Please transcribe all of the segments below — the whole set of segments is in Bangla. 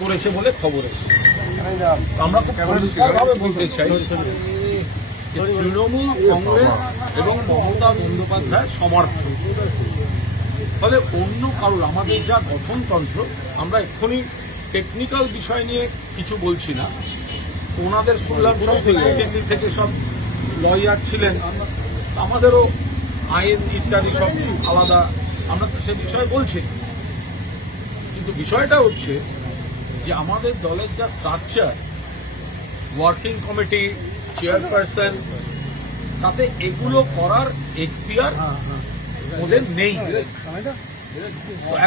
করেছে বলে খবর এসেছে। আমরা খুব পরিষ্কারভাবে বলতে চাই যে তৃণমূল কংগ্রেস এবং মমতা বন্দ্যোপাধ্যায় সমর্থক, ফলে অন্য কারোর আমাদের যা গঠনতন্ত্র, আমরা এক্ষুনি টেকনিক্যাল বিষয় নিয়ে কিছু বলছি না। ওনাদের শুনলাম সব দিল্লি থেকে সব লয়ার ছিলেন, আমাদেরও আইন ইত্যাদি সব আলাদা, আমরা তো সে বিষয়ে বলছি। কিন্তু বিষয়টা হচ্ছে যে আমাদের দলের যা স্ট্রাকচার, ওয়ার্কিং কমিটি, চেয়ারপারসন, তাতে এগুলো করার এখতিয়ার ওদের নেই।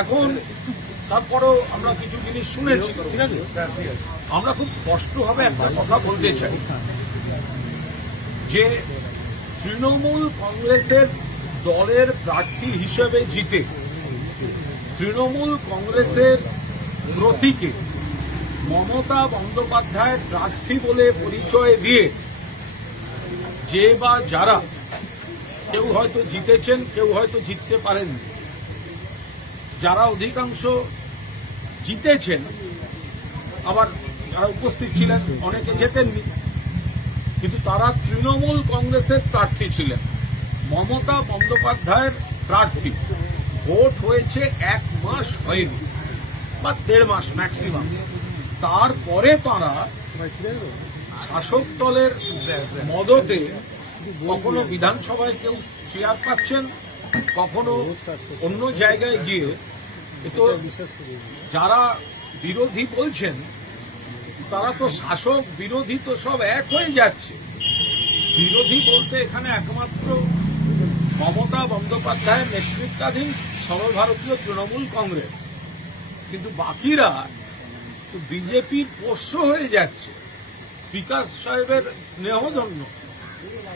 এখন তারপরেও আমরা কিছু জিনিস শুনেছি, ঠিক আছে। আমরা খুব স্পষ্টভাবে একটা কথা বলতে চাই যে তৃণমূল কংগ্রেসের দলের প্রার্থী হিসেবে জিতে তৃণমূল কংগ্রেসের প্রতীকে মমতা বন্দ্যোপাধ্যায়ের প্রার্থী বলে পরিচয় দিয়ে যে বা যারা, কেউ হয়তো জিতেছেন, কেউ হয়তো জিততে পারেননি, যারা অধিকাংশ জিতেছেন, আবার যারা উপস্থিত ছিলেন অনেকে জেতেননি, কিন্তু তারা তৃণমূল কংগ্রেসের প্রার্থী ছিলেন, মমতা বন্দ্যোপাধ্যায়ের প্রার্থী। ভোট হয়েছে 1 মাস হয়নি বা 1.5 মাস ম্যাক্সিমাম। তারপরে তারা শাসক দলের মদতে কখনো বিধানসভায় কেউ চেয়ার পাচ্ছেন, কখনো অন্য জায়গায় গিয়ে, তো যারা বিরোধী বলছেন তারা তো শাসক বিরোধী তো সব এক হয়ে যাচ্ছে। বিরোধী বলতে এখানে একমাত্র মমতা বন্দ্যোপাধ্যায়ের নেতৃত্বাধীন সর্বভারতীয় তৃণমূল কংগ্রেস, কিন্তু বাকিরা তো বিজেপির পোষ্য হয়ে যাচ্ছে। স্পিকার সাহেবের স্নেহধন্য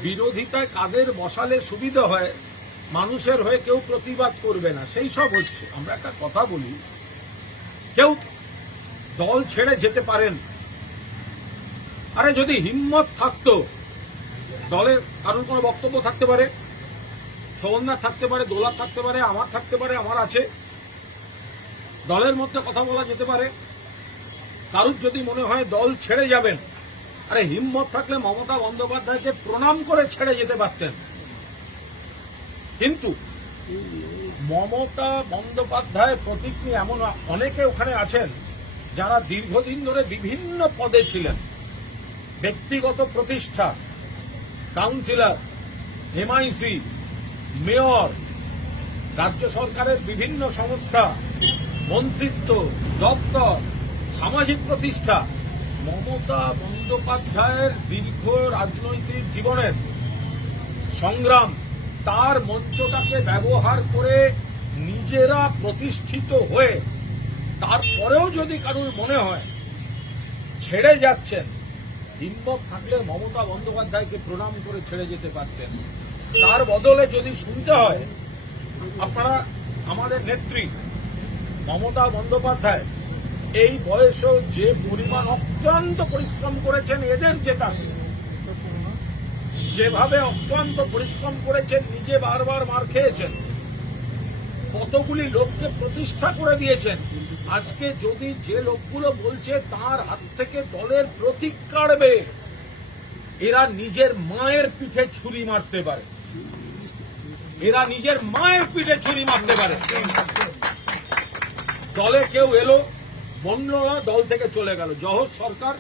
বিরোধিতায় কাদের বসালে সুবিধা হয়, মানুষের হয়ে কেউ প্রতিবাদ করবে না, সেই সব হচ্ছে। আমরা একটা কথা বলি, কেউ দল ছেড়ে যেতে পারেন। আরে যদি হিম্মত থাকতো, দলের কারোর কোনো বক্তব্য থাকতে পারে, সৌন্দার থাকতে পারে, দোলার থাকতে পারে, আমার থাকতে পারে, আমার আছে, দলের মধ্যে কথা বলা যেতে পারে। কারুর যদি মনে হয় দল ছেড়ে যাবেন, আরে হিম্মত থাকলে মমতা বন্দ্যোপাধ্যায়কে প্রণাম করে ছেড়ে যেতে পারতেন। কিন্তু মমতা বন্দ্যোপাধ্যায় প্রতীক নিয়ে এমন অনেকে ওখানে আছেন যারা দীর্ঘদিন ধরে বিভিন্ন পদে ছিলেন, ব্যক্তিগত প্রতিষ্ঠা, কাউন্সিলর, এমআইসি, মেয়র, রাজ্য সরকারের বিভিন্ন সংস্থা, মন্ত্রিত্ব, দপ্তর, সামাজিক প্রতিষ্ঠা। মমতা বন্দ্যোপাধ্যায়ের দীর্ঘ রাজনৈতিক জীবনের সংগ্রাম, তার মঞ্চটাকে ব্যবহার করে নিজেরা প্রতিষ্ঠিত হয়ে তারপরেও যদি কারুর মনে হয় ছেড়ে যাচ্ছেন, হিম্মত থাকলে মমতা বন্দ্যোপাধ্যায়কে প্রণাম করে ছেড়ে যেতে পারতেন। তার বদলে যদি শুনতে হয়, আপনারা আমাদের নেত্রী মমতা বন্দ্যোপাধ্যায় এই বয়সেও যে পরিমাণ অক্লান্ত পরিশ্রম করেছেন, এদের যেটা যেভাবে অক্লান্ত পরিশ্রম করেছেন, নিজে বারবার মার খেয়েছেন, কতগুলি লোককে প্রতিষ্ঠা করে দিয়েছেন। আজকে যদি যে লোকগুলো বলছে তার হাত থেকে দলের প্রতীক কাড়বে, এরা নিজের মায়ের পিঠে ছুরি মারতে পারে, এরা নিজের মায়ের পিঠে ছুরি মারতে পারে। দলে কেউ এলো, বন্যরা দল থেকে চলে গেল। জহর সরকার,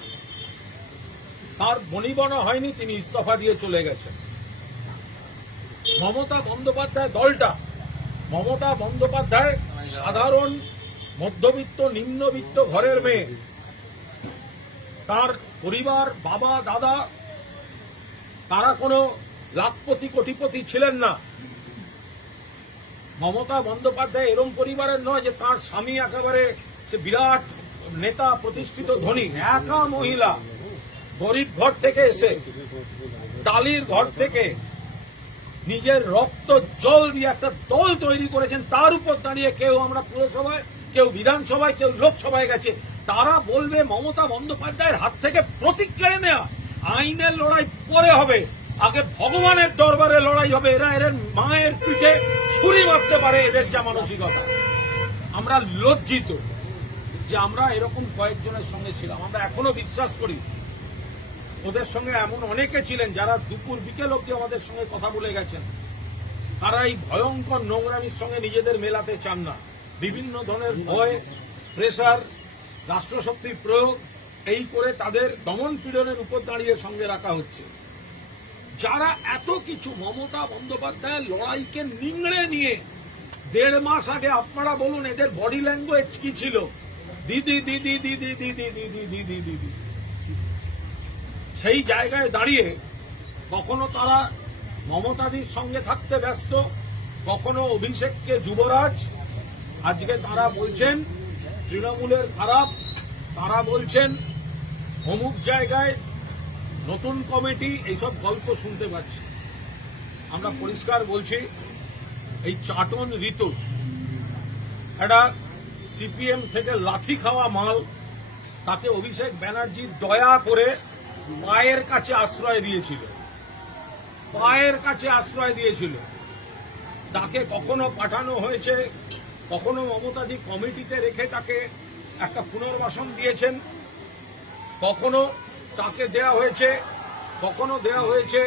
তার বনিবনা হয়নি, তিনি ইস্তফা দিয়ে চলে গেছেন। মমতা বন্দ্যোপাধ্যায় দলটা, মমতা বন্দ্যোপাধ্যায় সাধারণ মধ্যবিত্ত নিম্নবিত্ত ঘরের মেয়ে, তার পরিবার, বাবা দাদা, তারা কোনো লাখপতি কোটিপতি ছিলেন না। মমতা বন্দ্যোপাধ্যায় এরম পরিবারের নয় যে তার স্বামী একেবারে সে বিরাট নেতা, প্রতিষ্ঠিত ধনী। একা মহিলা, গরিব ঘর থেকে এসে, টালির ঘর থেকে নিজের রক্ত জল দিয়ে একটা দল তৈরি করেছেন। তার উপর দাঁড়িয়ে কেউ আমরা পুরসভায়, কেউ বিধানসভায়, কেউ লোকসভায় গেছে, তারা বলবে মমতা বন্দ্যোপাধ্যায়ের হাত থেকে প্রতীক কেড়ে নেওয়া। আইনের লড়াই পরে হবে, আগে ভগবানের দরবারে লড়াই হবে। এরা এর মায়ের পিঠে ছুরি মারতে পারে, এদের যা মানসিকতা। আমরা লজ্জিত যে আমরা এরকম কয়েকজনের সঙ্গে ছিলাম। আমরা এখনো বিশ্বাস করি ওদের সঙ্গে এমন অনেকে ছিলেন যারা দুপুর বিকেল অবধি আমাদের সঙ্গে কথা বলে গেছেন। তারা এই ভয়ঙ্কর নোংরামির সঙ্গে নিজেদের মেলাতে চান না। বিভিন্ন ধরনের ভয়, প্রেসার, রাষ্ট্রশক্তির প্রয়োগ এই করে তাদের দমন পীড়নের উপর দাঁড়িয়ে সঙ্গে রাখা হচ্ছে। যারা এত কিছু মমতা বন্দ্যোপাধ্যায়ের লড়াইকে নিংড়ে নিয়ে 1.5 মাস আগে আপনারা বলুন এদের বডি ল্যাঙ্গুয়েজ কি ছিল? দিদি দিদি দিদি দিদি দিদি দিদি দিদি। সেই জায়গায় দাঁড়িয়ে কখনো তারা মমতাদির সঙ্গে থাকতে ব্যস্ত, কখনো অভিষেককে যুবরাজ। আজকে তারা বলছেন তৃণমূলের খারাপ, তারা বলছেন অমুক জায়গায় নতুন কমিটি, এইসব গল্প শুনতে পাচ্ছি। আমরা পরিষ্কার বলছি এই চাটন ঋতু একটা সিপিএম থেকে লাথি খাওয়া মাল, তাকে অভিষেক ব্যানার্জি দয়া করে পায়ের কাছে আশ্রয় দিয়েছিল, পায়ের কাছে আশ্রয় দিয়েছিল। তাকে কখনো পাঠানো হয়েছে, কখনো মমতাজি কমিটিতে রেখে তাকে একটা পুনর্বাসন দিয়েছেন, কখনো তাকে দেয়া হয়েছে, কখনো দেয়া হয়েছে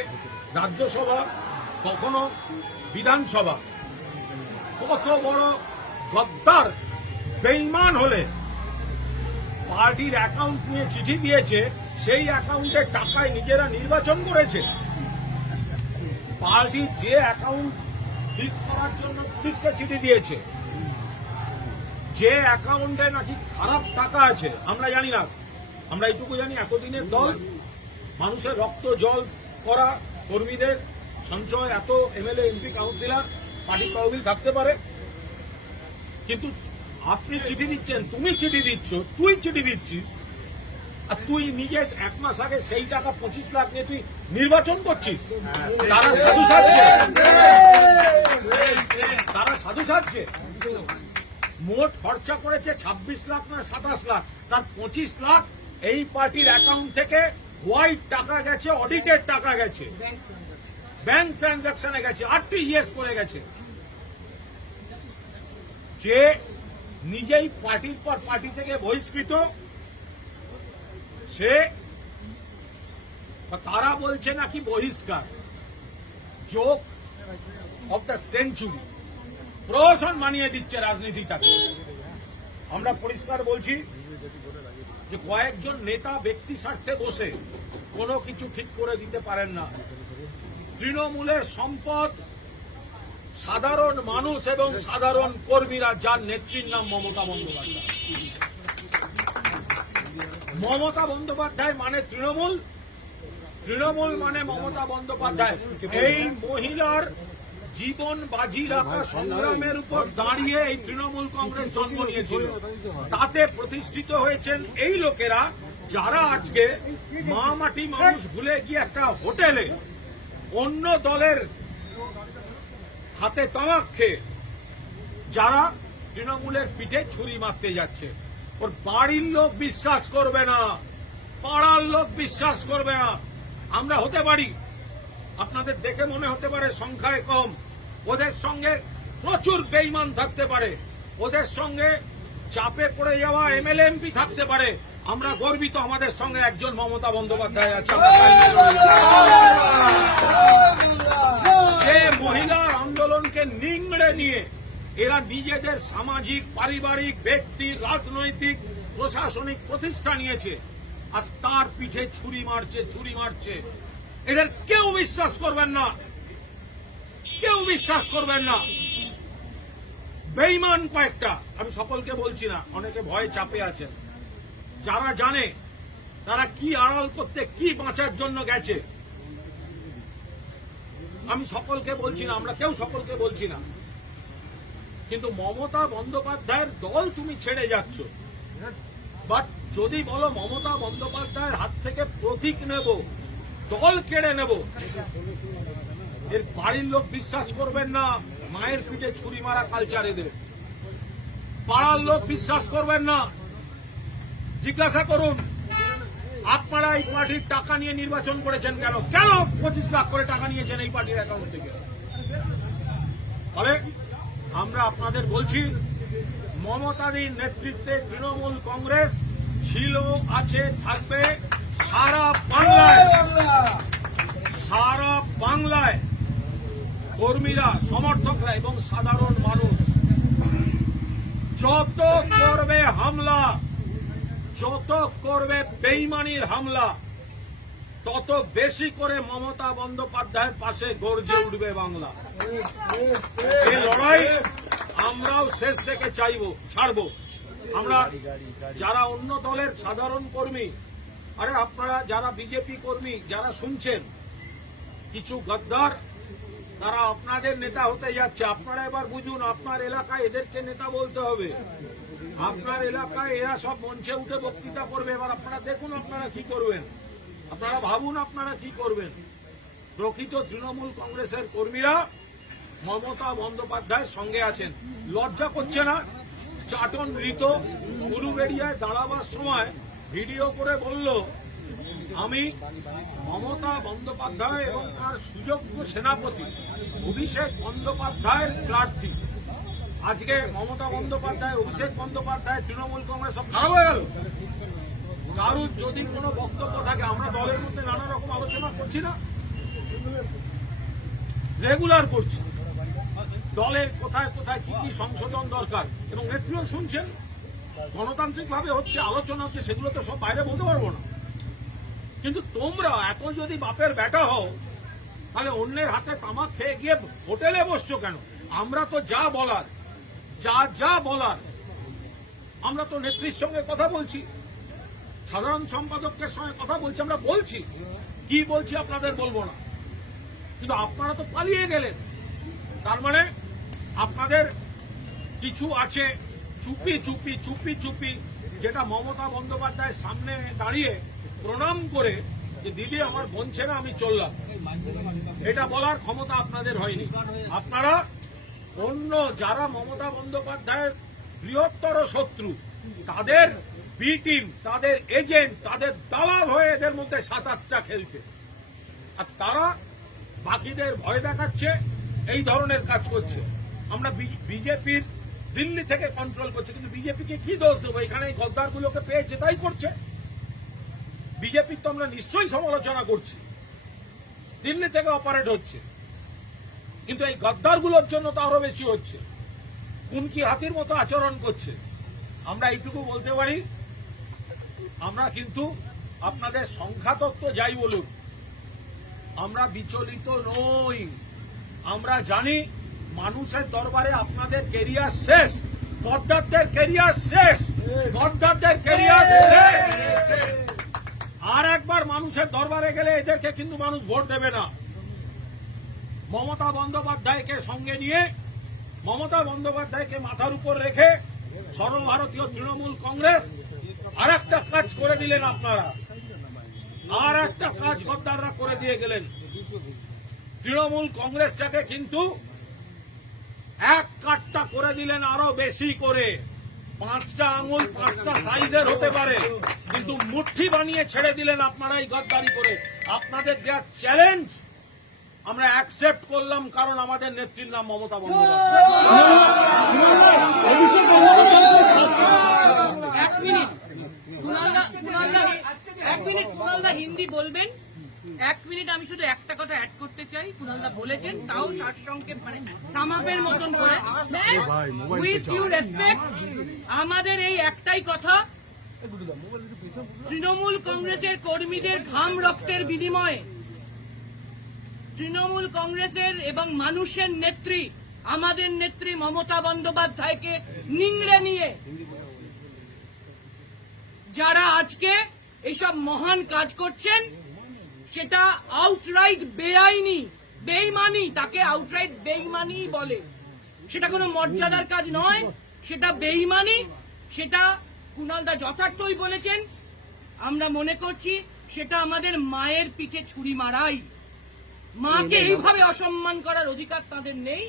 রাজ্যসভা, কখনো বিধানসভা। কত বড় গদ্দার বেঈমান হলে পার্টির অ্যাকাউন্ট নিয়ে চিঠি দিয়েছে, সেই অ্যাকাউন্টের টাকায় নিজেরা নির্বাচন করেছে। পার্টির যে অ্যাকাউন্ট ফ্রিজ করার জন্য পুলিশকে চিঠি দিয়েছে, যে অ্যাকাউন্টে নাকি খারাপ টাকা আছে আমরা জানি না, আমরা এইটুকু জানি এতদিনের দল, মানুষের রক্ত জল করা কর্মীদের সঞ্চয় এত এমএলএ এমপি কাউন্সিলর পার্টি তহবিল থাকতে পারে। কিন্তু আপনি চিঠি দিচ্ছেন, তুমি চিঠি দিচ্ছ, তুই চিঠি দিচ্ছিস, আর তুই নিজে 1 মাস আগে সেই টাকা 25 লাখ নিয়ে তুই নির্বাচন করছিস। তারা সাধু সাজছে, তারা সাধু সাজছে। মোট খরচা করেছে 26 লাখ না 27 লাখ, তার 25 লাখ এই পার্টির অ্যাকাউন্ট থেকে হোয়াইট টাকা গেছে, অডিটেড টাকা গেছে, ব্যাংক ট্রানজাকশনে গেছে, আরটিজিএস করে গেছে। যে নিজেই পার্টির পর পার্টি থেকে বহিষ্কৃত, সে তারা বলছে নাকি বহিষ্কার, জোক অফ দ্য সেঞ্চুরি, প্রহসন মানিয়ে দিচ্ছে রাজনীতিটাকে। আমরা পরিষ্কার বলছি যে কয়েকজন নেতা ব্যক্তি স্বার্থে বসে কোনো কিছু ঠিক করে দিতে পারেন না। তৃণমূলের সম্পদ সাধারণ মানুষ এবং সাধারণ কর্মীরা, যার নেত্রীর নাম মমতা বন্দ্যোপাধ্যায়। মমতা বন্দ্যোপাধ্যায় মানে তৃণমূল, তৃণমূল মানে মমতা বন্দ্যোপাধ্যায়। এই মহিলার জীবন বাজি রাখা সংগ্রামের উপর দাঁড়িয়ে এই তৃণমূল কংগ্রেস জন্ম নিয়েছিল। তাতে প্রতিষ্ঠিত হয়েছেন এই লোকেরা যারা আজকে মা মাটি মানুষ ভুলে গিয়ে একটা হোটেলে অন্য দলের হাতে তামাক খেয়ে যারা তৃণমূলের পিঠে ছুরি মারতে যাচ্ছে। ওর বাড়ির লোক বিশ্বাস করবে না, পাড়ার লোক বিশ্বাস করবে না। আমরা হতে পারি, আপনাদের দেখে মনে হতে পারে সংখ্যায় কম, ওদের সঙ্গে প্রচুর বেঈমান থাকতে পারে, ওদের সঙ্গে চাপে পড়ে যাওয়া এমএলএ এমপি থাকতে পারে। আমরা গর্বিত আমাদের সঙ্গে একজন মমতা বন্দ্যোপাধ্যায় আছে। যে মহিলার আন্দোলনকে নিংড়ে নিয়ে এরা নিজেদের সামাজিক, পারিবারিক, ব্যক্তি, রাজনৈতিক, প্রশাসনিক প্রতিষ্ঠা নিয়েছে, আর তার পিঠে ছুরি মারছে, ছুরি মারছে। এদের কেউ বিশ্বাস করবেন না, কেউ বিশ্বাস করবেন না। বেঈমান কয়েকটা, আমি সকলকে বলছি না, অনেকে ভয়ে চাপে আছেন। যারা জানে তারা কি আড়াল করতে, কি বাঁচার জন্য গেছে, আমি সকলকে বলছি না, আমরা কেউ সকলকে বলছি না। কিন্তু মমতা বন্দ্যোপাধ্যায়ের দল তুমি ছেড়ে যাচ্ছ। বাট যদি বলো মমতা বন্দ্যোপাধ্যায়ের হাত থেকে প্রতীক নেব, দল কেড়ে নেব, এর বাড়ির লোক বিশ্বাস করবেন না। মায়ের পিঠে ছুরি মারা কালচার এদের, পাড়ার লোক বিশ্বাস করবেন না। জিজ্ঞাসা করুন আপনারা এই পার্টির টাকা নিয়ে নির্বাচন করেছেন কেন? কেন 25 লাখ করে টাকা নিয়েছেন এই পার্টির অ্যাকাউন্ট থেকে? ফলে আমরা আপনাদের বলছি মমতাদির নেতৃত্বে তৃণমূল কংগ্রেস ছিল, আছে, থাকবে সারা বাংলায় কর্মীরা, সমর্থকরা এবং সাধারণ মানুষ যত করবে হামলা, যত করবে বেইমানির হামলা, তত বেশি করে মমতা বন্দ্যোপাধ্যায়ের পাশে গর্জে উঠবে বাংলা। এই লড়াই আমরাও শেষ থেকে ছাড়বো। আমরা যারা অন্য দলের সাধারণ কর্মী, আরে আপনারা যারা বিজেপি কর্মী যারা শুনছেন, কিছু গদ্দার তারা আপনাদের নেতা হতে যাচ্ছে। আপনারা এবার বুঝুন, আপনার এলাকায় এদেরকে নেতা বলতে হবে। আপনার এলাকায় এরা সব মঞ্চে উঠে বক্তৃতা করবে। এবার আপনারা দেখুন আপনারা কি করবেন, আপনারা ভাবুন আপনারা কি করবেন। প্রকৃত তৃণমূল কংগ্রেসের কর্মীরা মমতা বন্দ্যোপাধ্যায়ের সঙ্গে আছেন। লজ্জা করছে না? চাটন ঋত উলুবেড়িয়ায় দাঁড়াবার সময় ভিডিও করে বলল, আমি মমতা বন্দ্যোপাধ্যায় এবং তার সুযোগ্য সেনাপতি অভিষেক বন্দ্যোপাধ্যায়ের প্রার্থী। আজকে মমতা বন্দ্যোপাধ্যায়, অভিষেক বন্দ্যোপাধ্যায়, তৃণমূল কংগ্রেস সব খারাপ হয়ে গেল। কারুর যদি কোনো বক্তব্য থাকে, আমরা দলের মধ্যে নানা রকম আলোচনা করছি না, রেগুলার করছি, দলের কোথায় কোথায় কি কি সংশোধন দরকার, এবং নেত্রীও শুনছেন, গণতান্ত্রিকভাবে হচ্ছে, আলোচনা হচ্ছে, সেগুলো তো সব বাইরে বলতে পারবো না। কিন্তু তোমরা এত যদি বাপের বেটা হও, তাহলে অন্যের হাতে তামাক খেয়ে গিয়ে হোটেলে বসছো কেন? আমরা তো যা বলার আমরা তো নেত্রীর সঙ্গে কথা বলছি, সাধারণ সম্পাদকের সঙ্গে কথা বলছি, আমরা বলছি, কি বলছি আপনাদের বলবো না। কিন্তু আপনারা তো পালিয়ে গেলেন। তার মানে আপনাদের কিছু আছে চুপি, যেটা মমতা বন্দ্যোপাধ্যায়ের সামনে দাঁড়িয়ে প্রণাম করে যে দিদি আমার বলছে না, আমি চললাম, এটা বলার ক্ষমতা আপনাদের হয়নি। আপনারা অন্য যারা মমতা বন্দ্যোপাধ্যায়ের বৃহত্তর শত্রু, তাদের বি টিম, তাদের এজেন্ট, তাদের দালাল হয়ে এদের মধ্যে 7-8টা খেলছে, আর তারা বাকিদের ভয় দেখাচ্ছে, এই ধরনের কাজ করছে। আমরা বিজেপির দিল্লি থেকে কন্ট্রোল করছে, কিন্তু বিজেপিকে কি দোষ দেবো? এখানে এই গদ্দারগুলোকে পেয়েছে তাই করছে। বিজেপির তো আমরা নিশ্চয়ই সমালোচনা করছি, দিল্লি থেকে অপারেট হচ্ছে, কিন্তু এই গদ্দারগুলোর জন্য তো আরো বেশি হচ্ছে, কুনকি হাতির মতো আচরণ করছে। আমরা এইটুকু বলতে পারি, আমরা কিন্তু আপনাদের সংখ্যাতত্ত্ব যাই বলুন, আমরা বিচলিত নই। আমরা জানি মানুষের দরবারে আপনাদের কেরিয়ার শেষ, গদ্দারদের কেরিয়ার শেষ। আর একবার মানুষের দরবারে গেলে এদেরকে কিন্তু মানুষ ভোট দেবে না। মমতা বন্দ্যোপাধ্যায়কে সঙ্গে নিয়ে, মমতা বন্দ্যোপাধ্যায়কে মাথার উপর রেখে সর্বভারতীয় তৃণমূল কংগ্রেস আর একটা কাজ করে দিলেন আপনারা, আর একটা কাজ গদ্দাররা করে দিয়ে গেলেন। তৃণমূল কংগ্রেসটাকে কিন্তু এক কাটটা করে দিলেন আরো বেশি করে। 5টা আঙুল 5টা সাইজের হতে পারে, কিন্তু মুঠি বানিয়ে ছেড়ে দিলেন আপনারা এই গদ্দারি করে। আপনাদের দেওয়া চ্যালেঞ্জ আমরা অ্যাকসেপ্ট করলাম, কারণ আমাদের নেত্রীর নাম মমতা বন্দ্যোপাধ্যায়। হিন্দি বলবেন 1 মিনিট। আমি শুধু একটা কথা অ্যাড করতে চাই, কুণালদা বলেছেন, তাও সারসংক্ষেপ, মানে সামাপের মতন করে। উইথ ইউ রেসপেক্ট, আমাদের এই একটাই কথা, তৃণমূল কংগ্রেসের কর্মীদের ঘাম রক্তের বিনিময়ে তৃণমূল কংগ্রেসের এবং মানুষের নেত্রী, আমাদের নেত্রী মমতা বন্দ্যোপাধ্যায়কে নিংড়ে নিয়ে যারা আজকে এইসব মহান কাজ করছেন, সেটা আউটরাইট বেআইনি, বেইমানি, তাকে আউটরাইট বেইমানি বলে। সেটা কোনো মর্যাদার কাজ নয়, সেটা বেইমানি। সেটা কুণালদা যথার্থই বলেছেন। আমরা মনে করছি সেটা আমাদের মায়ের পিঠে ছুরি মারাই। মাকে এইভাবে অসম্মান করার অধিকার তাদের নেই।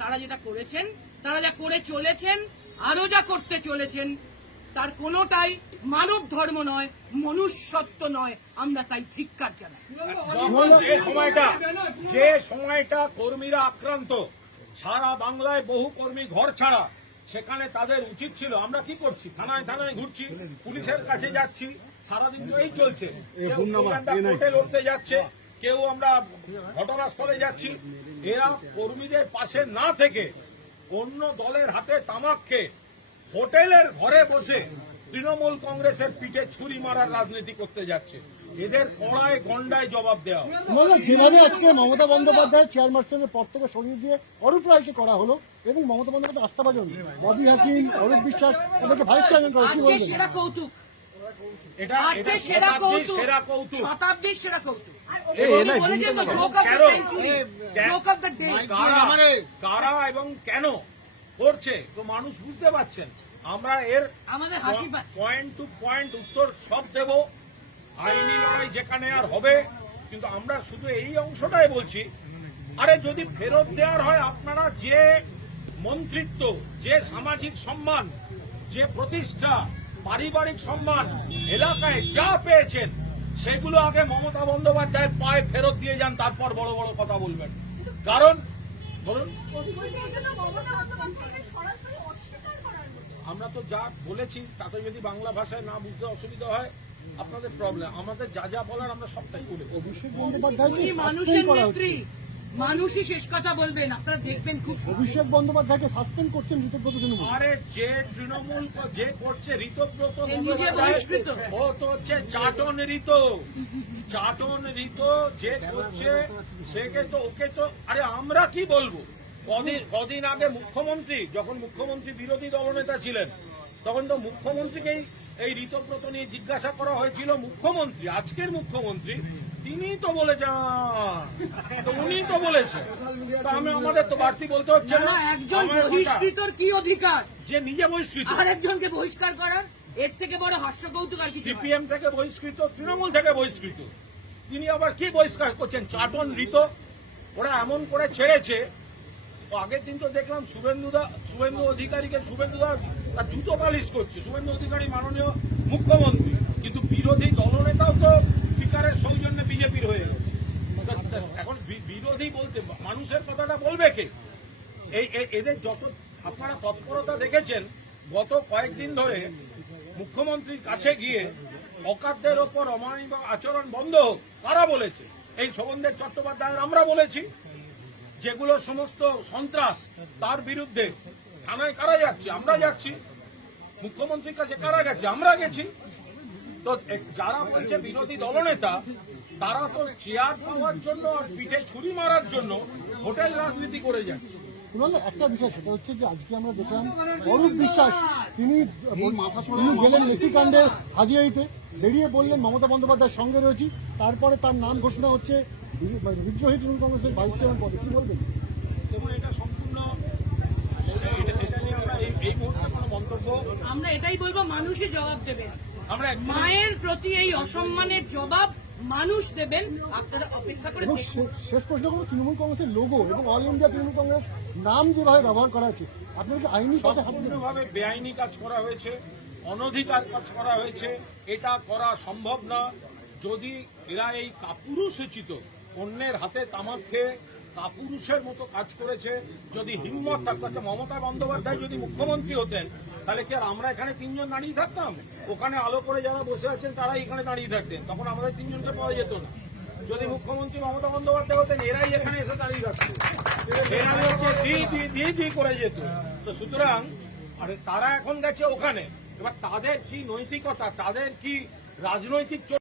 তারা যেটা করেছেন, তারা যা করে চলেছেন, আরো যা করতে চলেছেন, তার কোনোটাই মানব ধর্ম নয়, মনুষ্যত্ব নয়। আমরা তাই ধিক্কার জানাই। যে সময়টা কর্মীরা আক্রান্ত, সারা বাংলায় বহু কর্মী ঘর ছাড়া, সেখানে তাদের উচিত ছিল, আমরা কি করছি, থানায় থানায় ঘুরছি, পুলিশের কাছে যাচ্ছি, সারাদিন তো এই চলছে, কেউ কোর্টে লড়তে যাচ্ছে, কেউ আমরা ঘটনাস্থলে যাচ্ছি। এরা কর্মীদের পাশে না থেকে অন্য দলের হাতে তামাক খেয়ে হোটেলের ঘরে বসে তৃণমূল কংগ্রেসের পিঠে ছুরি মারার রাজনীতি করতে যাচ্ছে। এদের কড়ায় গন্ডায় জবাব দেওয়া হবে। মানে যেভাবে আজকে মমতা বন্দ্যোপাধ্যায় চেয়ারপারসনের পদ থেকে সরিয়ে দিয়ে অরূপ রায়কে করা হলো এবং মমতা বন্দ্যোপাধ্যায় আস্থাভাজন ববি হাকিম, অরূপ বিশ্বাস তাদেরকে ভাইস চেয়ারম্যান করা, কি আজকে বলবেন? সেরা কৌতুক, এটা আজকে এটা সেরা কৌতুক, সেরা কৌতুক। শতাব্দীর সেরা কৌতুক। এই উনি বলেছেন তো, joke of the কেন? century, joke of the day। কারা এবং কেন করছে তো মানুষ বুঝতে পারছেন। আমরা এর আমাদের হাসি পাচ্ছে। পয়েন্ট টু পয়েন্ট উত্তর সব দেব, আইনি লড়াই যেখানে আর হবে। কিন্তু আমরা শুধু এই অংশটাই বলছি, আরে যদি ফেরত দেওয়ার হয়, আপনারা যে মন্ত্রিত্ব, যে সামাজিক সম্মান, যে প্রতিষ্ঠা, পারিবারিক সম্মান, এলাকায় যা পেয়েছেন, সেগুলো আগে মমতা বন্দ্যোপাধ্যায়ের পায়ে ফেরত দিয়ে যান, তারপর বড় বড় কথা বলবেন। কারণ বলুন, আমরা তো যা বলেছি তাতে যদি বাংলা ভাষায় না বুঝতে অসুবিধা হয় আপনাদের প্রবলেম। আমাদের যা যা বলার আমরা সবটাই বলেছি। অভিষেক বন্দ্যোপাধ্যায়কে উনি সাসপেন্ড মানুষের করা নেত্রী, হচ্ছে, মানুষই শেষ কথা বলবেন, আপনারা দেখবেন খুব। অভিষেক বন্দ্যোপাধ্যায়কে সাসপেন্ড করছেন ঋতব্রত তৃণমূল। আরে যে তৃণমূল যে করছে ঋতব্রত সে নিজে বহিষ্কৃত। ও তো হচ্ছে চাটন ঋত, চাটন ঋত যে করছে সেকে তো, ওকে তো, আরে আমরা কি বলবো। কদিন আগে মুখ্যমন্ত্রী, যখন মুখ্যমন্ত্রী বিরোধী দলনেতা ছিলেন, তখন তো মুখ্যমন্ত্রীকেই এই ঋতব্রত নিয়ে জিজ্ঞাসা করা হয়েছিল। মুখ্যমন্ত্রী, আজকের মুখ্যমন্ত্রী, তিনি তো বলেছেন, তো উনি তো বলেছেন, তো আমাদের তো বাড়তি বলতে হচ্ছে না, না। একজন আমার কথা, বহিষ্কৃতর কি অধিকার যে নিজে বহিষ্কৃত, আরেকজনকে বহিষ্কার করার? এর থেকে বড় হাস্য কৌতুক আর কিছু নয়। সিপিএম থেকে বহিষ্কৃত, তৃণমূল থেকে বহিষ্কৃত, তিনি আবার কি বহিষ্কার করছেন? চাটন ঋত। ওরা এমন করে ছেড়েছে, আগের দিন তো দেখলাম শুভেন্দু অধিকারীকে, শুভেন্দুদা তার জুতো পালিশ করছে, শুভেন্দু অধিকারী মাননীয় মুখ্যমন্ত্রী, কিন্তু বিরোধী দলনেতাও তো স্পিকারের সৌজন্যে বিজেপির হয়ে গেছে। এখন বিরোধী বলতে মানুষের কথাটা বলবে কে? এদের যত আপনারা তৎপরতা দেখেছেন, গত কয়েকদিন ধরে মুখ্যমন্ত্রীর কাছে গিয়ে হকারদের ওপর অমানবিক আচরণ বন্ধ হোক, কারা বলেছে? এই শোভনদেব চট্টোপাধ্যায়ের আমরা বলেছি। যেগুলো সমস্ত সন্ত্রাস, তার বিরুদ্ধে থানায় কারা যাচ্ছে? আমরা যাচ্ছি। মুখ্যমন্ত্রীর কাছে কারা গেছে? আমরা গেছি। তো যারা বলছে বিরোধী দলনেতা, তারা তো চেয়ার পাওয়ার জন্য আর পিঠে ছুরি মারার জন্য হোটেল রাজনীতি করে যাচ্ছে। কুণাল, একটা বিষয় সেটা হচ্ছে যে আজকে আমরা দেখলাম অরূপ বিশ্বাস তিনি গেলেন মেসি কাণ্ডে হাজিরাইতে, বেরিয়ে বললেন মমতা বন্দ্যোপাধ্যায়ের সঙ্গে রয়েছি, তারপরে তার নাম ঘোষণা হচ্ছে বিদ্রোহী তৃণমূল কংগ্রেসের ভাইস চেয়ারম্যান পদে, কি বলবেন? এবং এটা সম্পূর্ণ, এটা নিয়ে আমরা এই মুহূর্তে কোনো মন্তব্য, আমরা এটাই বলবো, মানুষই জবাব দেবে। আমরা মায়ের প্রতি এই অসম্মানের জবাব মানুষ দেবেন, আপনারা অপেক্ষা করে এবং দেখুন। শেষ প্রশ্ন করবো, তৃণমূল কংগ্রেসের লোগো এবং অল ইন্ডিয়া তৃণমূল কংগ্রেস নাম যেভাবে ব্যবহার করা হচ্ছে, আপনারা কি আইনি পথে হাঁটবেন? সম্পূর্ণভাবে বেআইনি কাজ করা হয়েছে, অনধিকার কাজ করা হয়েছে, এটা করা সম্ভব না। যদি এরা এই কাপুরুষোচিত অন্যের হাতে তামাক খেয়ে কাপুরুষের মতো কাজ করেছে, যদি হিম্মত থাকতো, মমতা বন্দ্যোপাধ্যায় যদি মুখ্যমন্ত্রী হতেন, তাহলে কি আর আমরা এখানে তিনজন দাঁড়িয়ে থাকতাম? ওখানে আলো করে যারা বসে আছেন তারাই এখানে দাঁড়িয়ে থাকতেন, তখন আমাদের তিনজনকে পাওয়া যেত না। যদি মুখ্যমন্ত্রী মমতা বন্দ্যোপাধ্যায় হতেন, এরাই এখানে এসে দাঁড়িয়ে থাকতো, এরা হচ্ছে দি করে যেত। তো সুতরাং আরে তারা এখন গেছে ওখানে, এবার তাদের কি নৈতিকতা, তাদের কি রাজনৈতিক